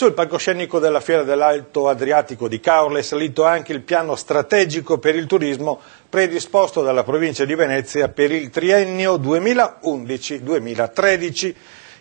Sul palcoscenico della Fiera dell'Alto Adriatico di Caorle è salito anche il piano strategico per il turismo predisposto dalla provincia di Venezia per il triennio 2011-2013.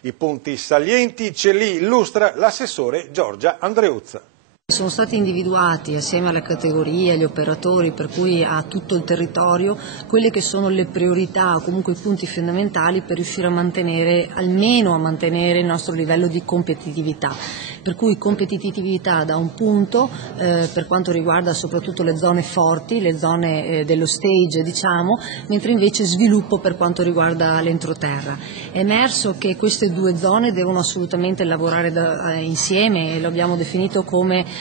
I punti salienti ce li illustra l'assessore Giorgia Andreuzza. Sono stati individuati assieme alle categorie, agli operatori, per cui a tutto il territorio, quelle che sono le priorità o comunque i punti fondamentali per riuscire a mantenere, almeno a mantenere il nostro livello di competitività. Per cui competitività da un punto per quanto riguarda soprattutto le zone forti, le zone dello stage diciamo, mentre invece sviluppo per quanto riguarda l'entroterra. È emerso che queste due zone devono assolutamente lavorare insieme e lo abbiamo definito come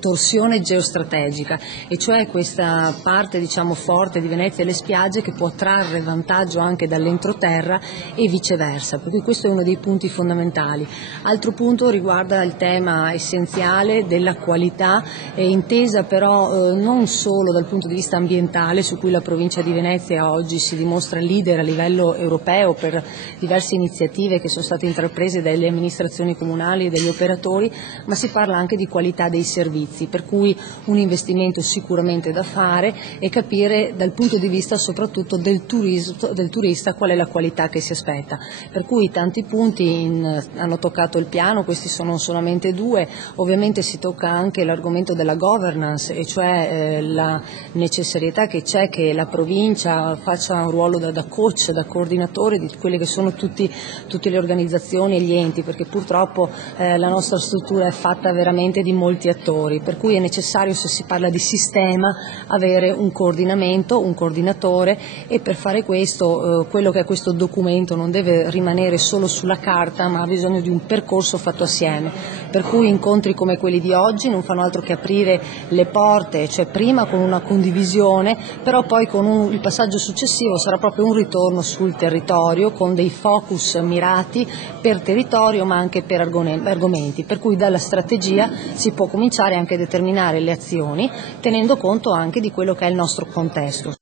torsione geostrategica, e cioè questa parte diciamo forte di Venezia e le spiagge che può trarre vantaggio anche dall'entroterra e viceversa, per cui questo è uno dei punti fondamentali. Altro punto riguarda il tema essenziale della qualità, intesa però non solo dal punto di vista ambientale, su cui la provincia di Venezia oggi si dimostra leader a livello europeo per diverse iniziative che sono state intraprese dalle amministrazioni comunali e dagli operatori, ma si parla anche di qualità dei servizi, per cui un investimento sicuramente da fare e capire dal punto di vista soprattutto del turista qual è la qualità che si aspetta. Per cui tanti punti hanno toccato il piano, questi sono solamente due. Ovviamente si tocca anche l'argomento della governance, e cioè la necessarietà che c'è che la provincia faccia un ruolo da coach, da coordinatore di quelle che sono tutte le organizzazioni e gli enti, perché purtroppo la nostra struttura è fatta veramente di molti attori, per cui è necessario, se si parla di sistema, avere un coordinamento, un coordinatore, e per fare questo quello che è questo documento non deve rimanere solo sulla carta, ma ha bisogno di un percorso fatto assieme, per cui incontri come quelli di oggi non fanno altro che aprire le porte, cioè prima con una condivisione, però poi con il passaggio successivo sarà proprio un ritorno sul territorio con dei focus mirati per territorio ma anche per argomenti, per cui dalla strategia si può cominciare anche a determinare le azioni tenendo conto anche di quello che è il nostro contesto.